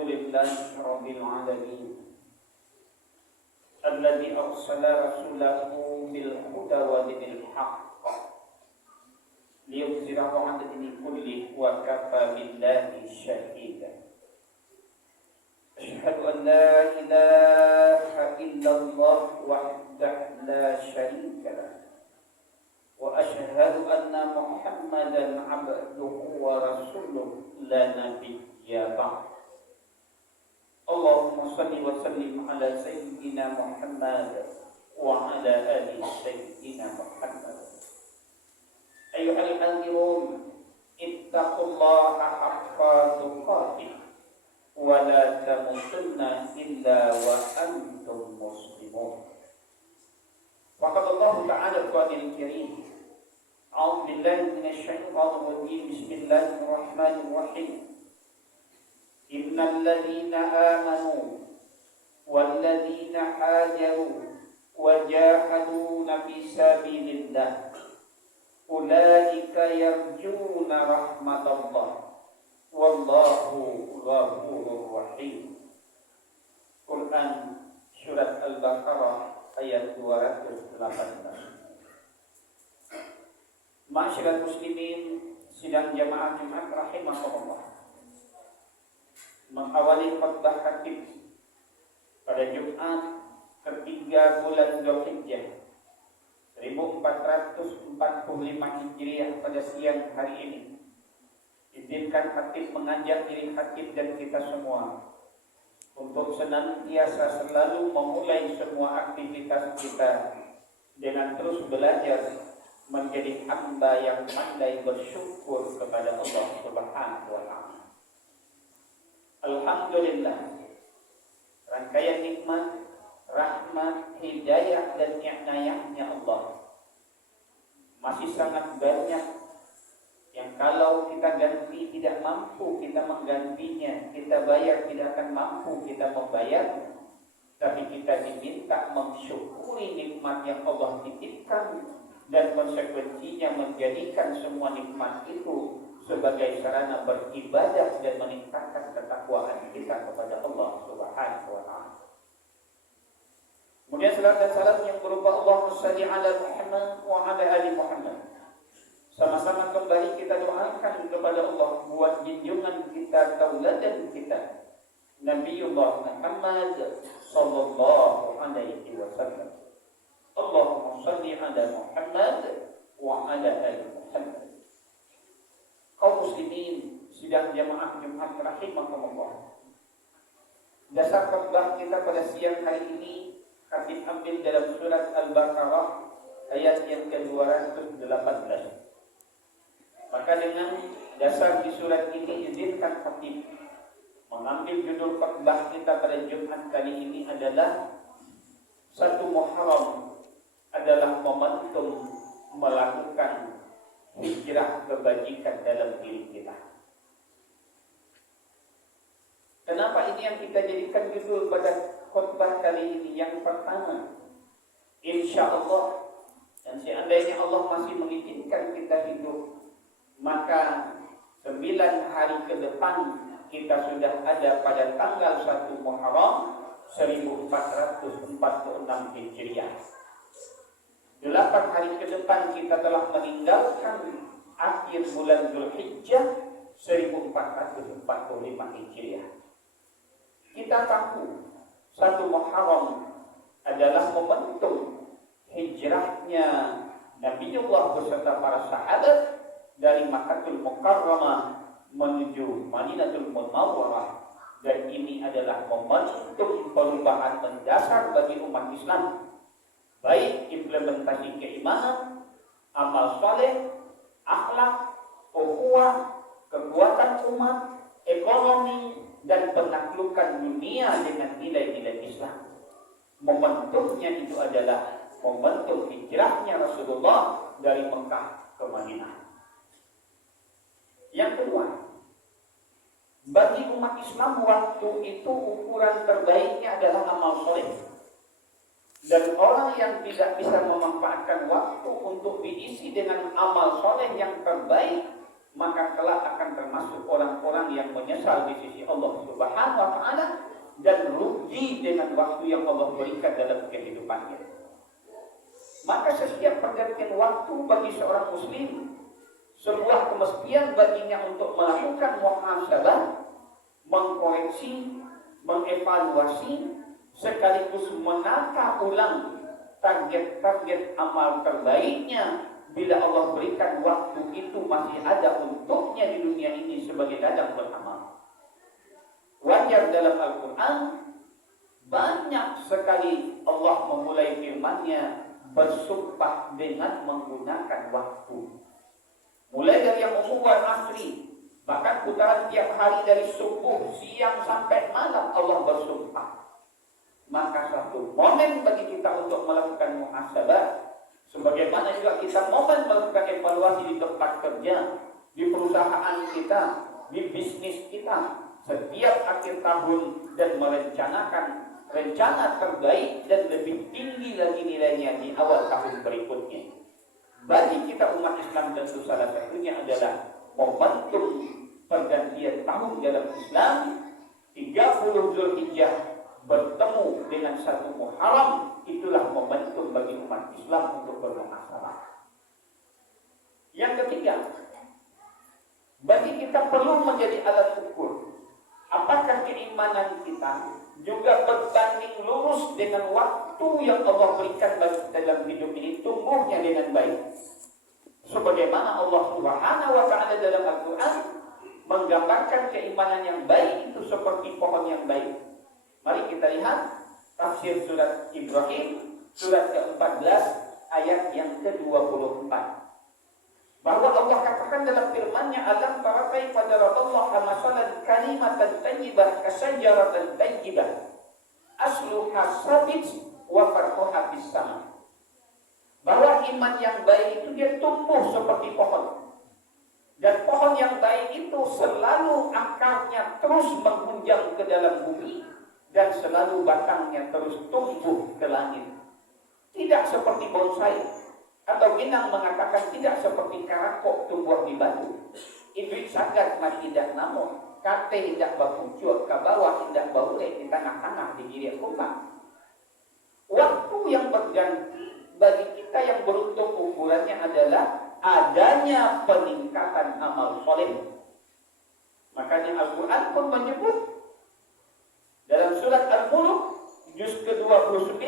Alhamdulillahi Rabbil Alamin Alladhi arsala rasulahu bil huda wa dinil haqq liyuzhirahu 'ala dini kulli wa kafa billahi shahida. Asyhadu an la ilaha illallah wahdahu la syarika lah wa asyhadu anna Muhammadan 'abduhu wa rasuluhu la nabiyya ba'd. Allahumma salli wa sallim ala sayyidina Muhammad wa ala ali sayyidina Muhammad. Ayyuhal hadirin, ittaqullaha haqqa tuqatih wa la tamutunna illa wa antum muslimun. Waqad Allah ta'ala Al-Qur'anil Karim. A'udzu billahi minasy syaithanir rajim. Bismillahirrahmanirrahim. Innal ladzina amanu wal ladzina hajaru wa jahaduna fi sabilillah ulaika yarjuna rahmatallah wallahu ghafurur rahim. Quran surat Al-Baqarah ayat 218. Ma'asyiral muslimin sidang jamaah Jumat rahimakumullah. Mengawali khutbah khatib pada Jumat ketiga bulan Dzulhijjah 1445 Hijriah pada siang hari ini, izinkan khatib mengajak diri khatib dan kita semua untuk senantiasa selalu memulai semua aktivitas kita dengan terus belajar menjadi hamba yang pandai bersyukur kepada Allah Subhanahu wa Ta'ala. Alhamdulillah, rangkaian nikmat, rahmat, hidayah dan inayahnya Allah masih sangat banyak yang kalau kita ganti tidak mampu kita menggantinya, kita bayar tidak akan mampu kita membayarnya. Tapi kita diminta mensyukuri nikmat yang Allah titipkan dan konsekuensinya menjadikan semua nikmat itu sebagai sarana beribadah dan meningkatkan ketakwaan kita kepada Allah Subhanahu wa Ta'ala. Kemudian salat dan salam yang berupa Allahumma shalli ala Muhammad wa ala ali Muhammad. Sama-sama kembali kita doakan kepada Allah buat junjungan kita, tauladan kita, Nabiullah Muhammad sallallahu alaihi wasallam. Allahumma shalli ala Muhammad wa ala ali Muhammad. Kaum muslimin sidang jamaah Jumat rahimakumullah. Dasar khutbah kita pada siang hari ini kami ambil dalam surat Al-Baqarah ayat yang ke-218. Maka dengan dasar di surat ini izinkan khatib mengambil judul khutbah kita pada Jumat kali ini adalah 1 Muharram adalah momentum melakukan hijrah kebajikan dalam diri kita. Kenapa ini yang kita jadikan judul pada khutbah kali ini? Yang pertama, insya Allah dan seandainya Allah masih mengizinkan kita hidup, maka 9 hari ke depan kita sudah ada pada tanggal 1 Muharram 1446 Hijriah. 8 hari ke depan kita telah meninggalkan akhir bulan Dzulhijjah 1445 Hijriah. Kita tahu 1 Muharram adalah momentum hijrahnya Nabiullah beserta para sahabat dari Makkahul Mukarramah menuju Madinatul Munawwarah, dan ini adalah momentum perubahan mendasar bagi umat Islam, baik implementasi keimanan, amal saleh, akhlak, ukhuwah, kekuatan umat, ekonomi, dan penaklukan dunia dengan nilai-nilai Islam. Momentumnya itu adalah momentum hijrahnya Rasulullah dari Mekah ke Madinah. Yang kedua, bagi umat Islam waktu itu ukuran terbaiknya adalah amal soleh. Dan orang yang tidak bisa memanfaatkan waktu untuk diisi dengan amal soleh yang terbaik, maka kelak akan termasuk orang-orang yang menyesal di sisi Allah Subhanahu wa taala dan rugi dengan waktu yang Allah berikan dalam kehidupannya. Maka setiap pergantian waktu bagi seorang muslim sebuah kemestian baginya untuk melakukan muhasabah, mengkoreksi, mengevaluasi, sekaligus menata ulang target-target amal terbaiknya bila Allah berikan waktu itu masih ada untuknya di dunia ini sebagai ladang beramal. Wajar dalam Al-Quran banyak sekali Allah memulai firman-Nya bersumpah dengan menggunakan waktu. Mulai dari yang umum wal asri, bahkan putaran tiap hari dari subuh, siang sampai malam Allah bersumpah. Maka satu momen bagi kita untuk melakukan muhasabah, sebagaimana juga kita momen melakukan evaluasi di tempat kerja, di perusahaan kita, di bisnis kita, setiap akhir tahun dan merencanakan rencana terbaik dan lebih tinggi lagi nilainya di awal tahun berikutnya. Bagi kita umat Islam tentu salah satunya adalah momentum pergantian tahun dalam Islam, 30 Zulhijjah bertemu dengan 1 Muharram, itulah momentum bagi umat Islam untuk bermuhasabah. Yang ketiga, bagi kita perlu menjadi alat ukur apakah keimanan kita juga berbanding lurus dengan waktu yang Allah berikan dalam hidup ini, tumbuhnya dengan baik. Sebagaimana Allah Subhanahu wa taala dalam Al-Quran menggambarkan keimanan yang baik itu seperti pohon yang baik. Mari kita lihat tafsir surat Ibrahim, surat ke-14 ayat yang ke-24. Bahwa Allah katakan dalam firman-Nya, alam tara kaifa daraballahu masalan kalimatan thayyibah kasajaratin thayyibah asluha sabit wa farquha bis sama. Bahwa iman yang baik itu dia tumbuh seperti pohon. Dan pohon yang baik itu selalu akarnya terus menghunjam ke dalam bumi dan selalu batangnya terus tumbuh ke langit. Tidak seperti bonsai, atau Minang mengatakan tidak seperti karakok tumbuh di batu. Ibrit sagat masih tidak namun, kate tidak berpucuk, ke bawah tidak baulek, di tengah-tengah di kiri kumpang. Waktu yang berganti bagi kita yang beruntung ukurannya adalah adanya peningkatan amal soleh. Makanya Al-Quran pun menyebut dalam surat Al-Mulk juz ke-29,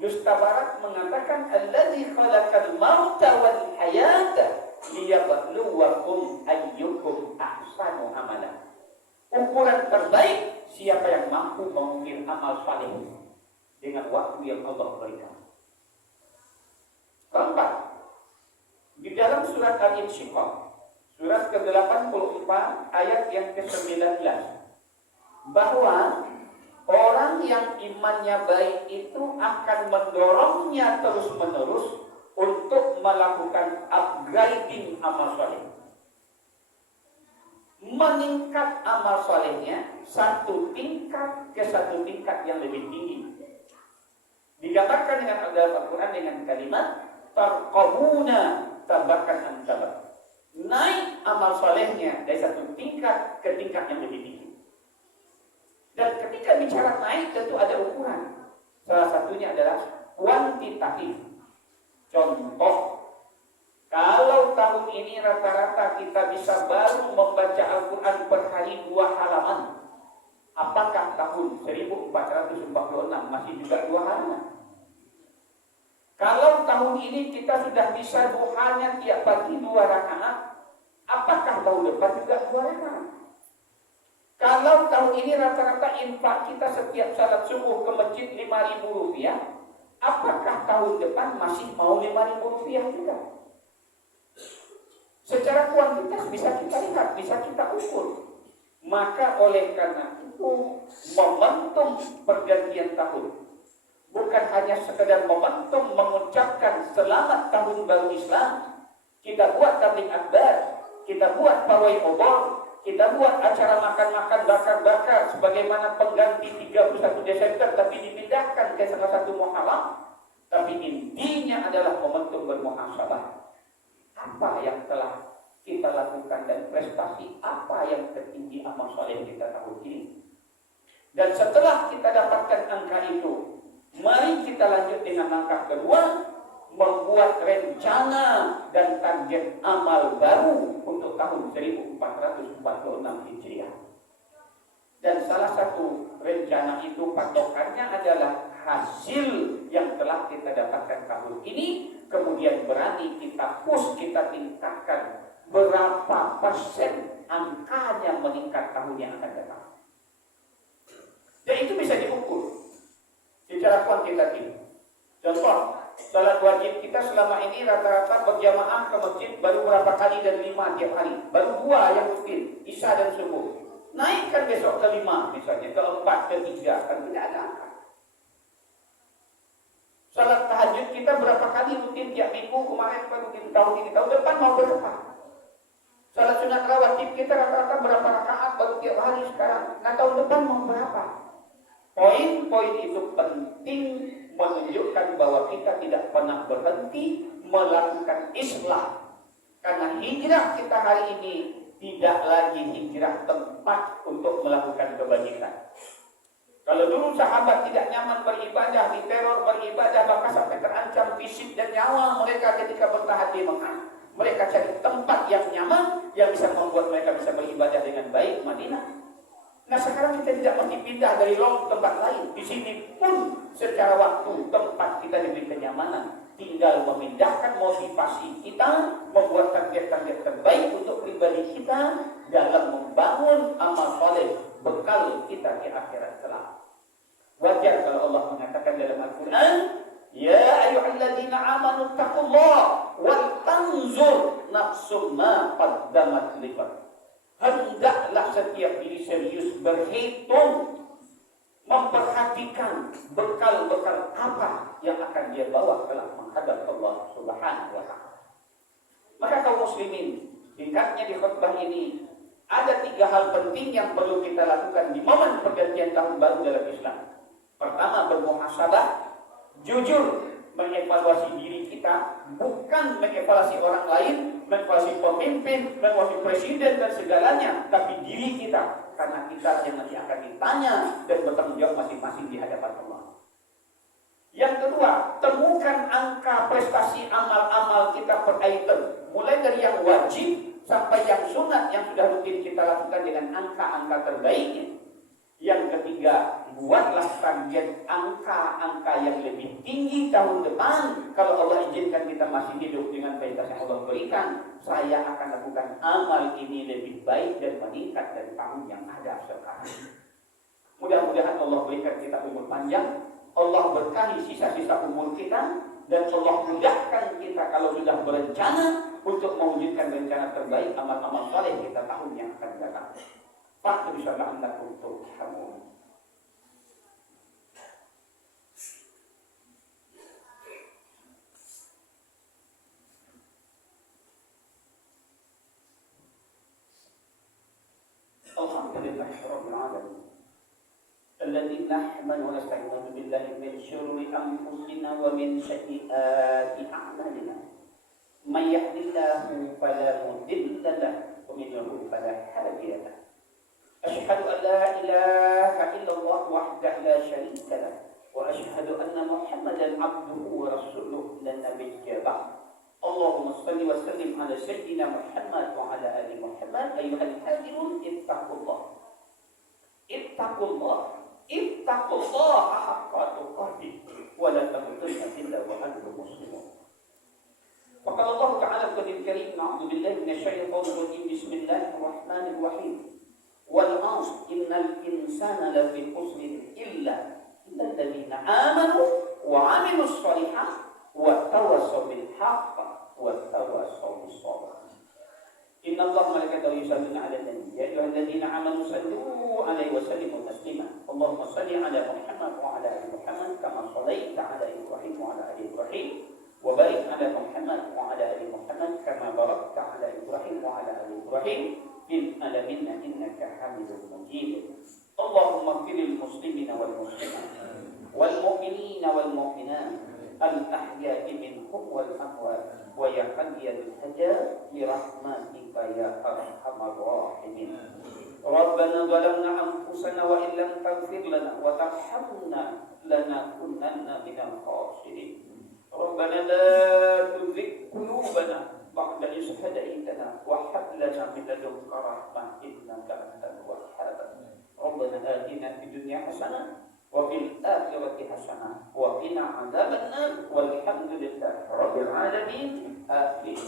juz Tabarak mengatakan alladzi khalaqal mauta wal hayata liyabluwakum ayyukum ahsanu amala. Ukuran terbaik siapa yang mampu mengukir amal saleh dengan waktu yang Allah berikan. Keempat, di dalam surat Al-Insyiqaq, surat ke-84 ayat yang ke-19, bahwa orang yang imannya baik itu akan mendorongnya terus-menerus untuk melakukan upgrading amal soleh. Meningkat amal solehnya satu tingkat ke satu tingkat yang lebih tinggi. Digambarkan dengan Al-Quran dengan kalimat tarqabuna tabakan antabak. Naik amal solehnya dari satu tingkat ke tingkat yang lebih tinggi. Dan ketika bicara naik tentu ada ukuran. Salah satunya adalah kuantitatif. Contoh, kalau tahun ini rata-rata kita bisa baru membaca Al-Quran per hari 2 halaman, apakah tahun 1446 masih juga 2 halaman? Kalau tahun ini kita sudah bisa duhanya tiap pagi 2 rakaat, apakah tahun depan juga 2 rakaat? Kalau tahun ini rata-rata infak kita setiap salat subuh ke masjid Rp5.000, apakah tahun depan masih mau Rp5.000 juga? Secara kuantitas bisa kita lihat, bisa kita ukur. Maka oleh karena itu momentum pergantian tahun bukan hanya sekedar momentum mengucapkan selamat tahun baru Islam. Kita buat tabligh akbar, kita buat pawai obor, kita buat acara makan-makan bakar-bakar sebagaimana pengganti 31 Desember tapi dipindahkan ke salah satu Muharram. Tapi intinya adalah momentum bermuhasabah. Apa yang telah kita lakukan dan prestasi apa yang tertinggi amal soleh kita tahun ini. Dan setelah kita dapatkan angka itu, mari kita lanjut dengan langkah kedua, membuat rencana dan target amal baru untuk tahun 1446 Hijriah. Dan salah satu rencana itu patokannya adalah hasil yang telah kita dapatkan tahun ini, kemudian berani kita push, kita tingkatkan berapa persen angkanya meningkat tahun yang akan datang. Dan itu bisa diukur secara kuantitatif. Contoh, salat wajib kita selama ini rata-rata berjamaah ke masjid baru berapa kali dan 5 tiap hari. Baru 2 yang rutin, Isya dan Subuh. Naikkan besok ke 5 misalnya, ke 4, ke 3, kan tidak ada angka. Salat tahajud kita berapa kali rutin tiap minggu, kemarin rutin tahun ini, tahun depan mau berapa? Salat sunat rawatib kita rata-rata berapa rakaat baru tiap hari sekarang. Nah tahun depan mau berapa? Poin-poin itu penting menunjukkan bahwa kita tidak pernah berhenti melakukan islah. Karena hijrah kita hari ini tidak lagi hijrah tempat untuk melakukan kebajikan. Kalau dulu sahabat tidak nyaman beribadah, diteror beribadah, bahkan sampai terancam fisik dan nyawa mereka ketika bertahan di Mekah. Mereka cari tempat yang nyaman, yang bisa membuat mereka bisa beribadah dengan baik, Madinah. Nah sekarang kita tidak mesti pindah dari tempat lain. Di sini pun secara waktu, tempat kita diberi kenyamanan. Tinggal memindahkan motivasi kita, membuat target-target terbaik untuk pribadi kita dalam membangun amal soleh bekal kita di akhirat kelak. Wajar kalau Allah mengatakan dalam Al-Quran, ya ayyuhalladzina amanu taqullaha wal tanzur nafsum ma qaddamat liqad. Hendaklah setiap diri serius berhitung, memperhatikan bekal-bekal apa yang akan dia bawa kelak menghadap Allah Subhanahu wa ta'ala. Maka kaum muslimin, tingkatnya di khutbah ini ada 3 hal penting yang perlu kita lakukan di momen pergantian tahun baru dalam Islam. Pertama, bermuhasabah, jujur mengevaluasi diri kita, bukan mengevaluasi orang lain, mengevaluasi pemimpin, mengevaluasi presiden dan segalanya, tapi diri kita, karena kita yang nanti akan ditanya dan bertanggung jawab masing-masing di hadapan Allah. Yang kedua, temukan angka prestasi amal-amal kita per item, mulai dari yang wajib sampai yang sunat yang sudah rutin kita lakukan dengan angka-angka terbaiknya. Yang ketiga, buatlah target angka-angka yang lebih tinggi tahun depan. Kalau Allah izinkan kita masih hidup dengan fasilitas yang Allah berikan, saya akan lakukan amal ini lebih baik dan meningkat dari tahun yang ada sekarang. Mudah-mudahan Allah berikan kita umur panjang, Allah berkahi sisa-sisa umur kita, dan Allah mudahkan kita kalau sudah berencana untuk mewujudkan rencana terbaik amal-amal saleh kita tahun yang akan datang. Fakir insyaallah anda untuk kamu. Alhamdulillah rabbil alamin. الذي نحمد ونستعين بالله من شرور أنفسنا ومن سيئات أعمالنا من يهد الله فلا مضل له ومن يضلل فلا هادي له أشهد أن لا إله إلا الله وحده لا شريك له وأشهد أن محمدا عبده ورسوله لا نبي بعد اللهم صل وسلم على سيدنا محمد وعلى آل محمد أيها الحاضرون اتقوا الله اتقوا الله اتقوا الله حق تقاته ولا تموتن إلا وأنتم مسلمون. وقال الله تعالى في الكريم أعوذ بالله من الشيطان الرجيم بسم الله الرحمن الرحيم والعصر إن الإنسان لفي خسر إلا الذين آمنوا وعملوا الصالحات وتواصوا بالحق وتواصوا بالصبر. إن الله وملائكته يصلون على النبي يا أيها الذين آمنوا صلوا عليه وسلموا تسليما اللهم صل على محمد وعلى آل محمد كما صليت على إبراهيم وعلى آل إبراهيم وبارك على محمد وعلى آل محمد كما باركت على إبراهيم وعلى آل إبراهيم في العالمين إنك حميد مجيد. اللهم اغفر للمسلمين والمسلمات والمؤمنين والمؤمنات الأحياء منهم والأموات ya hadiyal hajat bi rahmatika ya arhamar rahimin. Rabbana zalamna anfusana wa illam taghfir lana wa tarhamna lanakunanna minal khasirin. Rabbana la tuzigh qulubana ba'da idh hadaytana wa hab lana min ladunka rahmah innaka antal wahhab. Rabbana atina fid dunya hasanah wa fil akhirati hasanah wa qina adzabannar walhamdulillahi rabbil alamin. Amin.